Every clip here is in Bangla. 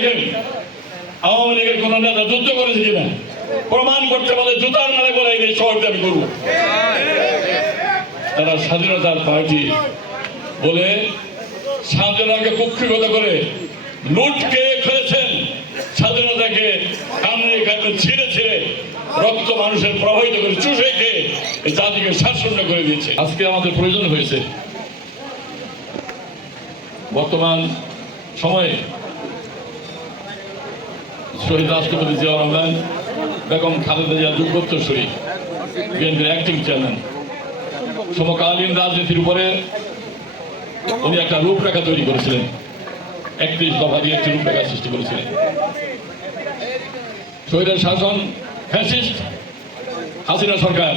দেখেন আওয়ামী লীগের কোন নেতা যুদ্ধ করেছে কিনা প্রমাণ করতে বলে জুতার মারে বলে এই শহরকে আমি করবো। তারা স্বাধীনতার পার্টি বলে স্বাধীনতাকে কুক্ষিগত করে লুটকে ফেলেছেন, স্বাধীনতাকে কামড়ে কামড়ে ছিঁড়ে ছিঁড়ে রক্ত মানুষের প্রবাহিত করে চুষে খেয়ে জাতিকে শাসন করে দিয়েছে। আজকে আমাদের প্রয়োজন হয়েছে বর্তমান সময়ে শহীদ রাষ্ট্রপতি জিয়াউর রহমান, বেগম খালেদা জিয়া যুগোত্তরসূরি, বিএনপির অ্যাক্টিং চেয়ারম্যান, সমকালীন রাজনীতির উপরে উনি একটা রূপরেখা তৈরি করেছিলেন, 31 দফা দিয়ে একটি রূপরেখা সৃষ্টি করেছিলেন। শহীদের শাসন ফ্যাসিস্ট হাসিনা সরকার।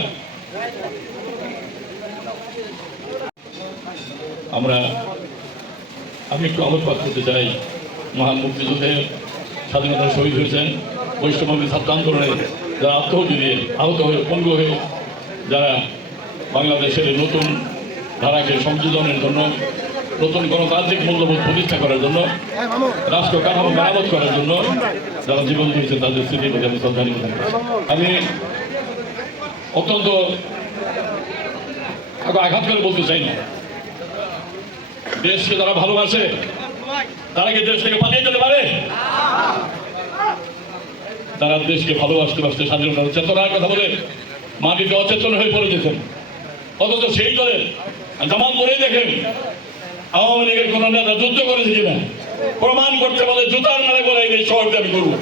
আমি একটু আলোকপাত করতে চাই মহান মুক্তিযুদ্ধের স্বাধীনতা শহীদ হয়েছেন, বৈষম্য ছাত্র আন্দোলনে যারা আত্মহত্যা দিয়ে আহত হয়ে পঙ্গু হয়ে যারা বাংলাদেশের নতুন ধারাকে সংযোজনের জন্য, নতুন গণতান্ত্রিক মূল্যবোধ প্রতিষ্ঠা করার জন্য, রাষ্ট্র কাঠামো মেরামত করার জন্য যারা জীবন দিয়েছেন তাদের স্মৃতির প্রতি আমি শ্রদ্ধা নিবেদন করছি। আমি অত্যন্ত আঘাত করে বলতে চাই না, দেশকে যারা ভালোবাসে তারা কি দেশ থেকে পালিয়ে যেতে পারে? তারা দেশকে ভালোবাসতে বাসতে স্বাধীনতার চেতনার কথা বলে মাটিতে অচেতন হয়ে পড়ে যেতেন। অথচ সেই দলের জামান বলেই দেখেন আওয়ামী লীগের কোন নেতা যুদ্ধ করেছে কিনা প্রমাণ করতে বলে জুতার মারে বলে এই শহরকে আমি করবো।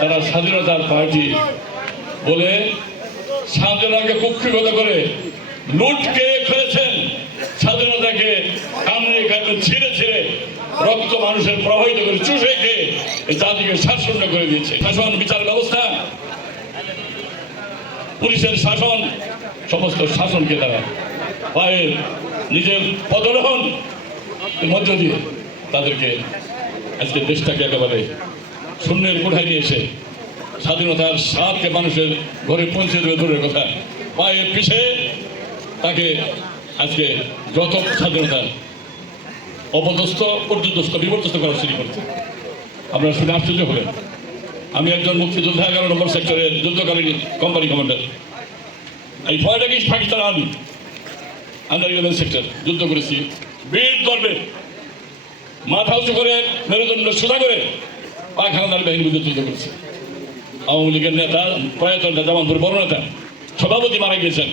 তারা স্বাধীনতার পার্টি বলে স্বাধীনতাকে কুক্ষিগত করে লুটকে ফেলেছেন, স্বাধীনতাকে কামড়ে কামড়ে ছিঁড়ে ছিঁড়ে রক্ত মানুষের প্রবাহিত করে চুষে খেয়ে জাতিকে শাসন করে দিয়েছে। শাসন, বিচার ব্যবস্থা, পুলিশের শাসন, সমস্ত শাসনকে তারা পায়ের নিজের পদরোহণ মধ্য দিয়ে তাদেরকে আজকে দেশটাকে একেবারে শূন্যের কোঠায় নিয়ে এসে স্বাধীনতার স্বাদকে মানুষের ঘরে পৌঁছে দেবে দূরের কথা, পায়ের পিছে তাকে আজকে যত স্বাধীনতা অপদস্থ পর্যদস্ত বিপর্যস্ত করার শুরু করছে। আমরা শুনে আশ্চর্য হলেন। আমি একজন মুক্তিযোদ্ধা, 11 নম্বর সেক্টরের যুদ্ধকালীন কোম্পানি কমান্ডার। এই fight against Pakistan army under 11 sector যুদ্ধ করেছি। বীর দর্বে মাথা উঁচু করে মেরুদণ্ড সোজা করে পায়খানাদার বাহিনীর বিরুদ্ধে যুদ্ধ করেছে। আওয়ামী লীগের নেতা প্রয়াত জামানপুর বড় নেতা সভাপতি মারা গিয়েছেন।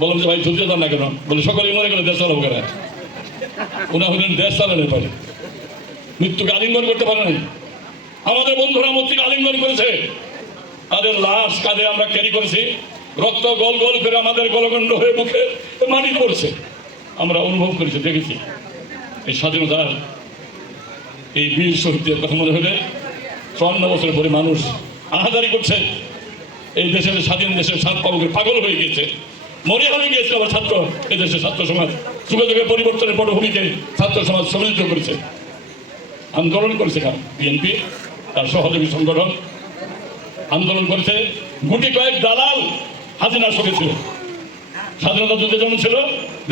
বললাম যে ভাই ধৈর্য ধর না কেন? বলে সকলেই মনে করে দেশ চালাবো কেন? উনি হলেন দেশ চালানোর পারে, মৃত্যুকে আলিঙ্গন করতে পারে নাই। আমাদের বন্ধুরা মূর্তিকে আলিঙ্গন করেছে, তাদের লাশ কাঁধে আমরা ক্যারি করেছি, রক্ত গোল গোল করে আমাদের গলগণ্ড হয়ে মুখে মাটি পড়ছে। আমরা অনুভব করেছি, দেখেছি। এই স্বাধীনতার এই বীর শহীদদের কথা মনে হলে 54 বছর পরে মানুষ আহাজারি করছে। এই দেশের স্বাধীন দেশের স্বাদ পাবকে পাগল হয়ে গেছে, মরিয়া হয়ে গিয়েছে আমার ছাত্র। এই দেশের ছাত্র সমাজ যুগে যুগে পরিবর্তনের পটভূমিকে ছাত্র সমাজ সম্মিলিত করেছে, আন্দোলন করেছে। কারণ বিএনপি তার সহযোগী সংগঠন আন্দোলন করেছে। গুটি কয়েক দালাল হাসিনার সঙ্গে ছিল। স্বাধীনতা যুদ্ধে যেমন ছিল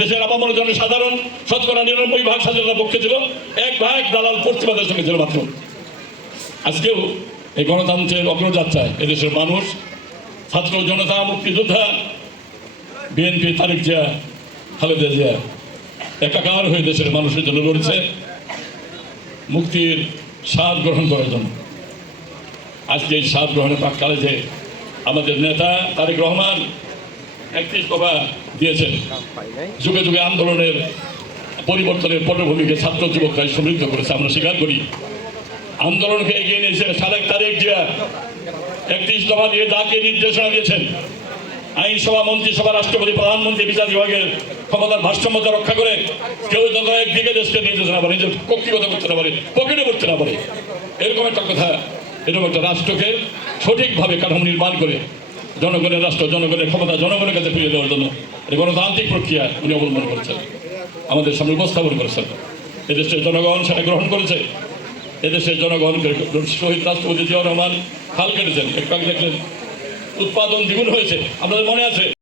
দেশের আপামরের জন্য সাধারণ 99% স্বাধীনতার পক্ষে ছিল, 1% দালাল পশ্চিমাদের সঙ্গে ছিল মাত্র। আজকেও এই গণতন্ত্রের অগ্রযাত্রায় এদেশের মানুষ, ছাত্র জনতা, মুক্তিযোদ্ধা, বিএনপি, তারেক জিয়া, খালেদা জিয়া একাকার হয়ে দেশের মানুষের জন্য লড়ছে মুক্তির স্বাদ গ্রহণ করার জন্য। আজকে এই স্বাদ গ্রহণের প্রাককালে যে আমাদের নেতা তারেক রহমান 31 দফা দিয়েছেন, যুগে যুগে আন্দোলনের পরিবর্তনের পটভূমিকে ছাত্র যুবকরাই সমৃদ্ধ করেছে, আমরা স্বীকার করি। আন্দোলনকে এগিয়ে নিয়েছে তারেক জিয়া 31 দফা দিয়ে যাকে নির্দেশনা দিয়েছেন, আইনসভা, মন্ত্রিসভা, রাষ্ট্রপতি, প্রধানমন্ত্রী, বিচার বিভাগের ক্ষমতার ভারসাম্যতা রক্ষা করে কেউ যত একদিকে দেশকে নিয়ে যেতে না পারে, নিজের কক্ষিগত করতে না পারে, পকেটে করতে না পারে, এরকম একটা কথা, এরকম একটা রাষ্ট্রকে সঠিকভাবে কাঠামো নির্মাণ করে জনগণের রাষ্ট্র, জনগণের ক্ষমতা জনগণের কাছে ফিরিয়ে দেওয়ার জন্য এই গণতান্ত্রিক প্রক্রিয়া উনি অবলম্বন করেছেন, আমাদের সামনে উপস্থাপন করেছেন। এদেশের জনগণ সেটা গ্রহণ করেছে। এদেশের জনগণ শহীদ রাষ্ট্রপতি জিয়াউর রহমান খাল কেটেছেন, একটু আগে দেখলেন উৎপাদন দ্বিগুণ হয়েছে, আপনাদের মনে আছে।